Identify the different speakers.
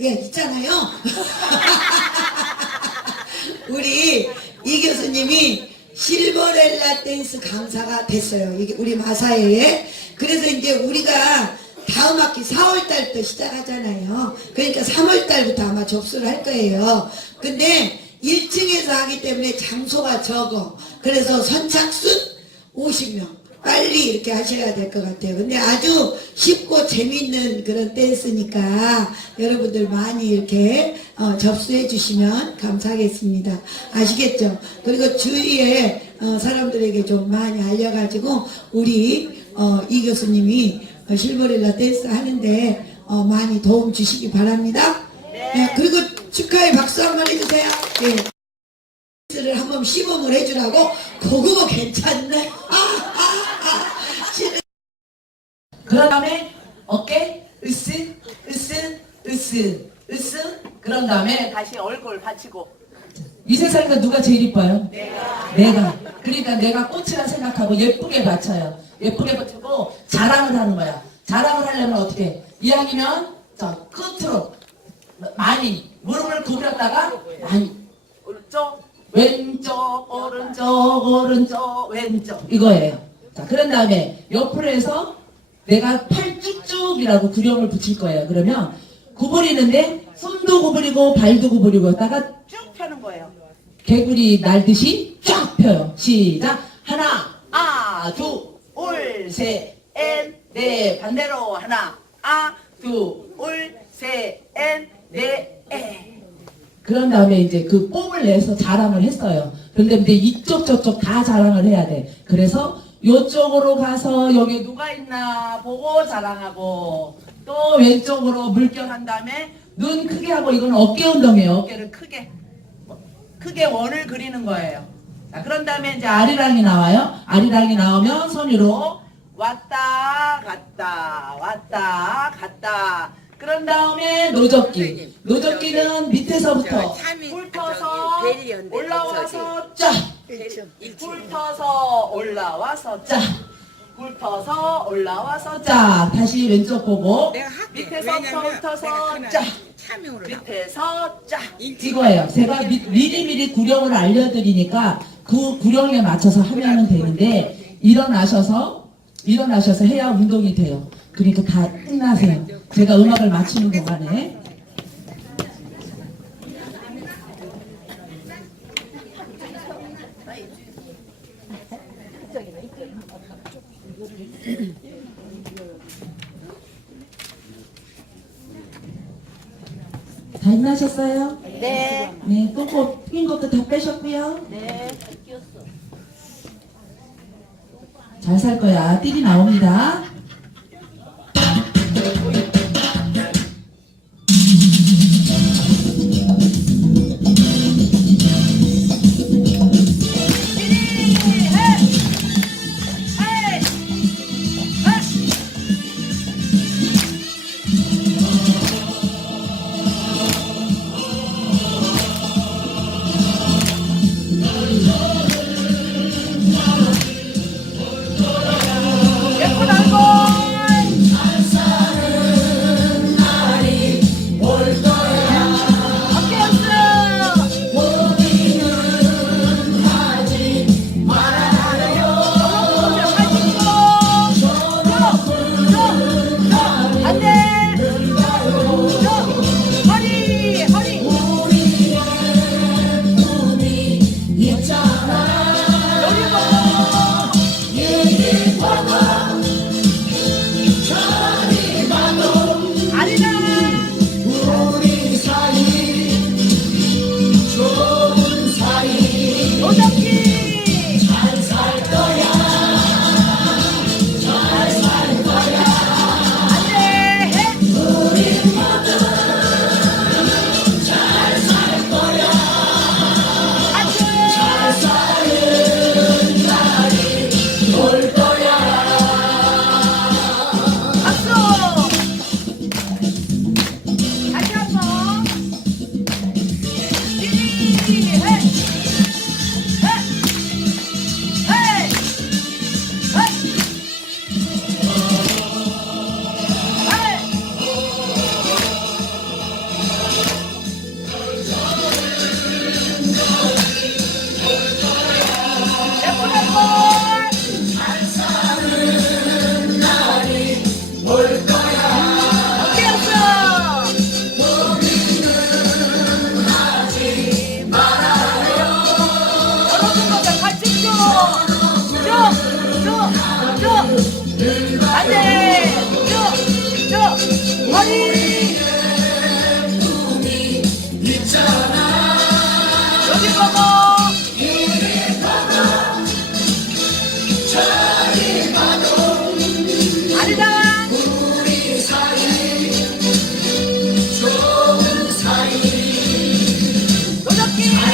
Speaker 1: 예, 있잖아요. 우리 이 교수님이 실버렐라 댄스 강사가 됐어요. 이게 우리 마사회에. 그래서 이제 우리가 다음 학기 4월달부터 시작하잖아요. 그러니까 3월달부터 아마 접수를 할 거예요. 근데 1층에서 하기 때문에 장소가 적어. 그래서 선착순 50명. 빨리 이렇게 하셔야 될 것 같아요. 근데 아주 쉽고 재밌는 그런 댄스니까 여러분들 많이 이렇게 어, 접수해 주시면 감사하겠습니다. 아시겠죠? 그리고 주위에 어, 사람들에게 좀 많이 알려가지고 우리 어, 이 교수님이 어, 실버렐라 댄스 하는데 어, 많이 도움 주시기 바랍니다. 네, 그리고 축하의 박수 한 번 해주세요. 예. 를 한번 시범을 해주라고 그거 괜찮네.
Speaker 2: 그런 다음에 어깨 으쓱 으쓱 으쓱 으쓱 그런 다음에
Speaker 3: 다시 얼굴 받치고.
Speaker 2: 이 세상에서 누가 제일 이뻐요? 내가. 내가. 그러니까 내가 꽃이라 생각하고 예쁘게 받쳐요. 예쁘게 받치고 자랑을 하는 거야. 자랑을 하려면 어떻게 해? 이왕이면 저 끝으로 많이 무릎을 구부렸다가 많이.
Speaker 3: 오른쪽.
Speaker 2: 왼쪽 오른쪽 오른쪽 왼쪽. 이거예요. 자 그런 다음에 옆으로 해서 내가 팔 쭉쭉이라고 구령을 붙일 거예요. 그러면 구부리는데 손도 구부리고 발도 구부리고 다가
Speaker 3: 쭉 펴는 거예요.
Speaker 2: 개구리 날듯이 쫙 펴요. 시작 하나 아, 아두올셋넷네
Speaker 3: 반대로 하나 아, 아두올셋넷네
Speaker 2: 그런 다음에 이제 그 뽐을 내서 자랑을 했어요. 그런데 근데 이쪽 저쪽 다 자랑을 해야 돼. 그래서 요쪽으로 가서 여기 누가 있나 보고 자랑하고 또 왼쪽으로 물결한 다음에 눈 크게 하고 이건 어깨 운동이에요. 어깨를 크게 크게 원을 그리는 거예요. 자, 그런 다음에 이제 아리랑이 나와요. 아리랑이 나오면 손 위로 왔다 갔다 왔다 갔다 그런 다음에 노젓기 노젓기는 밑에서부터 훑어서 올라와서 쫙 훑어서 올라와서 쫙 훑어서 올라와서 쫙 다시 왼쪽 보고
Speaker 4: 내가 할게.
Speaker 2: 밑에서부터
Speaker 4: 왜냐면
Speaker 2: 훑어서
Speaker 4: 내가 그날
Speaker 2: 쫙
Speaker 4: 차명으로 나와.
Speaker 2: 밑에서 쫙 이거예요. 제가 미, 미리미리 구령을 알려드리니까 그 구령에 맞춰서 하면 되는데 일어나셔서 일어나셔서 해야 운동이 돼요. 그러니까 다 끝나세요. 제가 음악을 맞추는 동안에 다 끝나셨어요?
Speaker 3: 네.
Speaker 2: 네, 똥꼬 핀 것도 다 빼셨고요.
Speaker 3: 네.
Speaker 2: 잘 살 거야. 읒이 나옵니다.
Speaker 3: Thank
Speaker 2: you. Yeah.